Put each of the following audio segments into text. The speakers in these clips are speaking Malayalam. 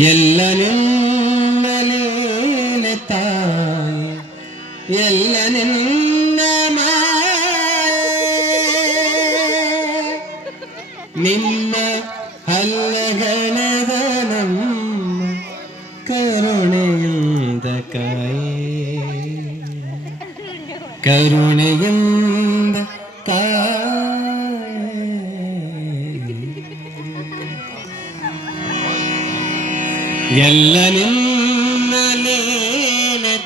എല്ലാം എല്ല നിന്ന അല്ലഹനദനം കരുണയന്തായി കരുണയന്ത എല്ല നിന്ന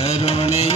करुणे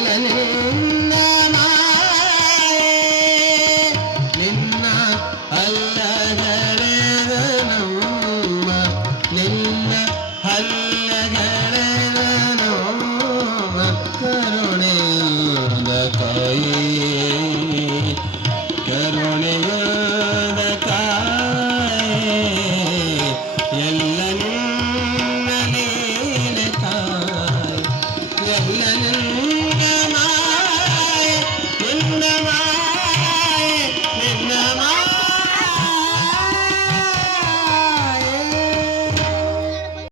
ಎಲ್ಲ